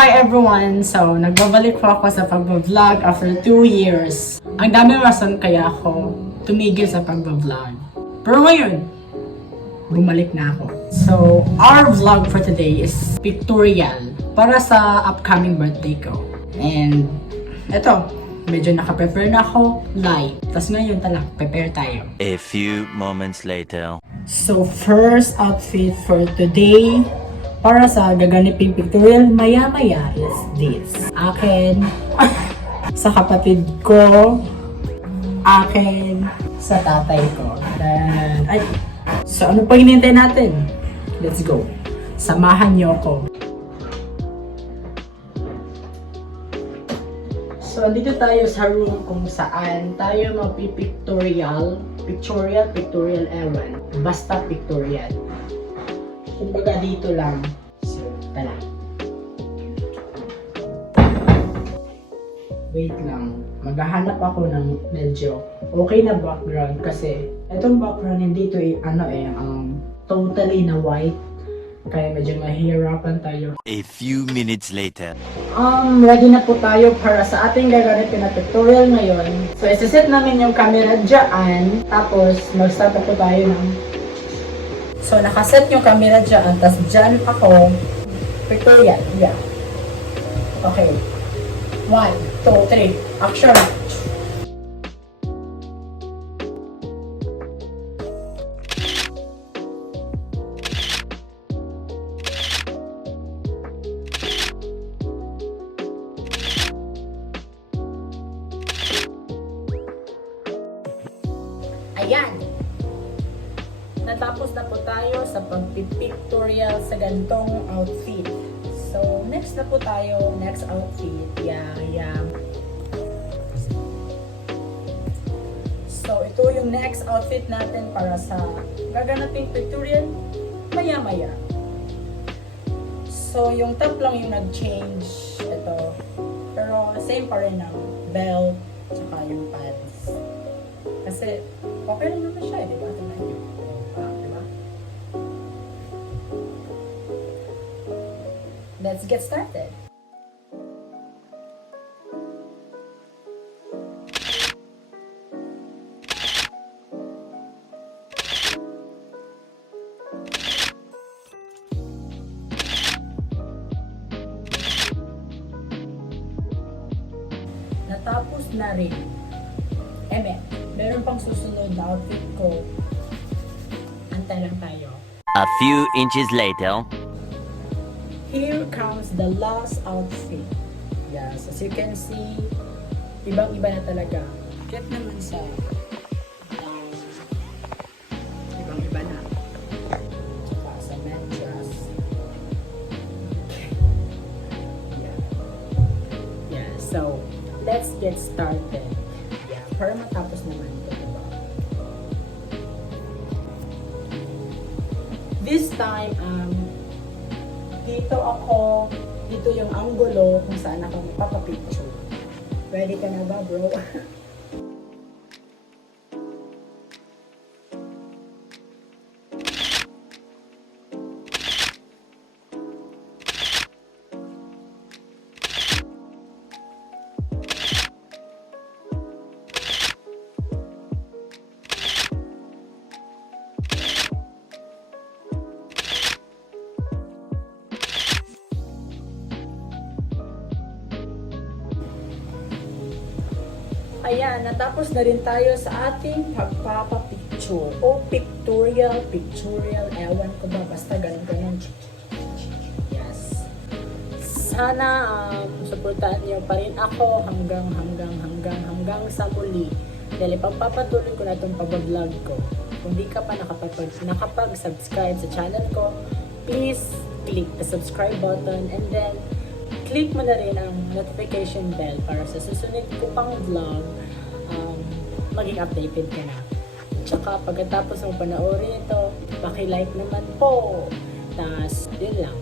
Hi everyone! So, nagbabalik po ako sa pag-vlog after 2 years. Ang dami rason kaya ako tumigil sa pag-vlog. Pero ngayon, bumalik na ako. So, our vlog for today is pictorial para sa upcoming birthday ko. And, eto, medyo naka-prepare na ako, light. Tapos ngayon prepare tayo. A few moments later. So, first outfit for today, para sa gaganiping pictorial maya-maya is this. Akin, sa kapatid ko, akin, sa tatay ko. Then, so ano pa hinihintay natin? Let's go. Samahan niyo ako. So, andito tayo sa room kung saan tayo magpipictorial, pictorial, ewan. Basta pictorial. Kumbaga dito lang. So, tala. Wait lang. Maghahanap ako ng medyo okay na background kasi itong background hindi ito totally na white. Kaya medyo mahihirapan tayo. A few minutes later. Ready na po tayo para sa ating gagamitin na tutorial ngayon. So, isiset namin yung camera dyan. Tapos, mag-start na po tayo ng... So, nakaset yung camera dyan. Tapos, dyan ako. Pictorial. Yeah. Okay. 1, 2, 3. Action! Ayan! Natapos na po tayo sa pag-pictorial sa gantong outfit. So, next na po tayo, next outfit. Yeah. So, ito yung next outfit natin para sa gaganaping pictorial maya-maya. So, yung top lang yung nag-change. Ito. Pero, same pa rin ang belt, tsaka yung pants. Kasi, okay lang naman siya, di ba? Tingnan nyo. Diba? Let's get started. Natapos na rin. Meron pang susunod na outfit ko. Antay lang tayo. A few inches later. Here comes the last outfit. Yes, as you can see, ibang-iba na talaga. Get naman sa ibang-iba na. Tsaka sa mattress. Yeah, so let's get started. Yeah, para matapos naman ito, diba? This time, dito yung anggulo kung saan ako magpapapicture. Ready ka na ba, bro? Ayan, natapos na rin tayo sa ating pagpapapicture o pictorial, ewan ko ba, basta ganun. Yes. Sana supportahan niyo pa rin ako hanggang sa muli. Dahil pagpapatuloy ko na itong pag-vlog ko. Kung di ka pa nakapag-subscribe sa channel ko, please click the subscribe button and then click mo na rin ang notification bell para sa susunod ko pang vlog, maging updated ka na. Tsaka pagkatapos mo panoorin ito, paki-like naman po. Tapos, yun lang.